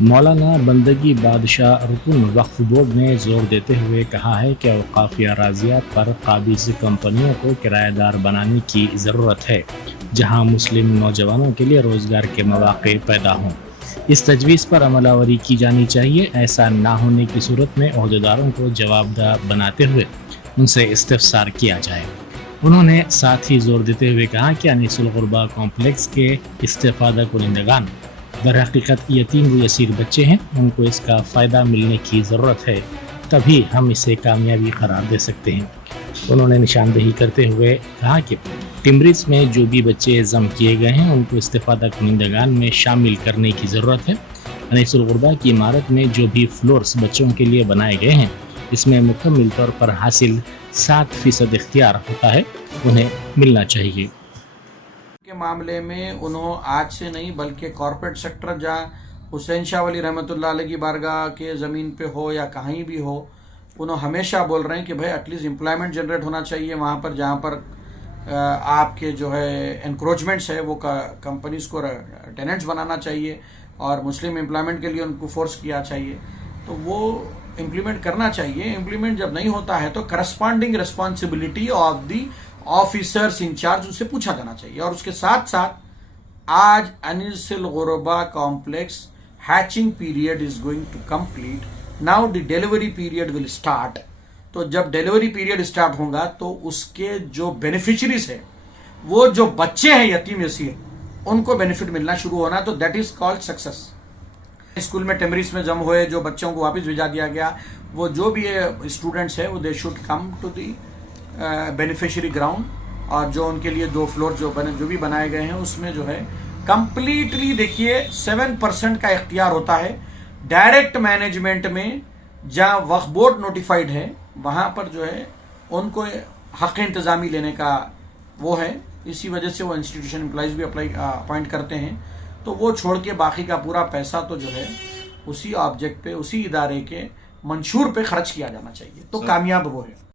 مولانا بندگی بادشاہ رکن وقف بورڈ نے زور دیتے ہوئے کہا ہے کہ اوقافی اراضیات پر قابض کمپنیوں کو کرایہ دار بنانے کی ضرورت ہے جہاں مسلم نوجوانوں کے لیے روزگار کے مواقع پیدا ہوں۔ اس تجویز پر عمل آوری کی جانی چاہیے۔ ایسا نہ ہونے کی صورت میں عہدیداروں کو جوابدہ بناتے ہوئے ان سے استفسار کیا جائے۔ انہوں نے ساتھ ہی زور دیتے ہوئے کہا کہ انیس الغربا کمپلیکس کے استفادہ کنندگان در حقیقت یتیم و یسیر بچے ہیں، ان کو اس کا فائدہ ملنے کی ضرورت ہے، تبھی ہم اسے کامیابی قرار دے سکتے ہیں۔ انہوں نے نشاندہی کرتے ہوئے کہا کہ ٹمبریز میں جو بھی بچے ضم کیے گئے ہیں ان کو استفادہ کنندگان میں شامل کرنے کی ضرورت ہے۔ انیس الغربا کی عمارت میں جو بھی فلورز بچوں کے لیے بنائے گئے ہیں اس میں مکمل طور پر حاصل 7% اختیار ہوتا ہے، انہیں ملنا چاہیے۔ کے معاملے میں انہوں آج سے نہیں بلکہ کارپوریٹ سیکٹر جہاں حسین شاہ ولی رحمۃ اللہ علیہ کی بارگاہ کے زمین پہ ہو یا کہیں بھی ہو، انہوں ہمیشہ بول رہے ہیں کہ بھائی ایٹ لیسٹ امپلائمنٹ جنریٹ ہونا چاہیے وہاں پر جہاں پر آپ کے جو ہے انکروچمنٹس ہے وہ کمپنیز کو ٹیننٹس بنانا چاہیے اور مسلم امپلائمنٹ کے لیے ان کو فورس کیا چاہیے، تو وہ امپلیمنٹ کرنا چاہیے۔ امپلیمنٹ جب نہیں ہوتا ہے تو corresponding responsibility of the officers incharge ان سے پوچھا جانا چاہیے۔ اور اس کے ساتھ ساتھ آج Anees Ulghurba complex hatching period is going to complete, now the delivery period will start. تو جب ڈیلیوری پیریڈ اسٹارٹ ہوگا تو اس کے جو بینیفیشریز ہیں، وہ جو بچے ہیں یتیم یسیر، ان کو بینیفٹ ملنا شروع ہونا، تو that is called success. School میں ٹیمریز میں جم ہوئے جو بچوں کو واپس بھیجا دیا گیا، وہ جو بھی اسٹوڈنٹس ہیں وہ they should come to the beneficiary ground, اور جو ان کے لیے 2 فلور جو بھی بنائے گئے ہیں اس میں جو ہے کمپلیٹلی دیکھیے 7% کا اختیار ہوتا ہے ڈائریکٹ مینجمنٹ میں۔ جہاں وقف بورڈ نوٹیفائڈ ہے وہاں پر جو ہے ان کو حق انتظامی لینے کا وہ ہے، اسی وجہ سے وہ انسٹیٹیوشن امپلائیز بھی اپوائنٹ کرتے ہیں، تو وہ چھوڑ کے باقی کا پورا پیسہ تو جو ہے اسی آبجیکٹ پہ، اسی ادارے کے منشور پہ خرچ کیا جانا چاہیے، تو کامیاب وہ ہے۔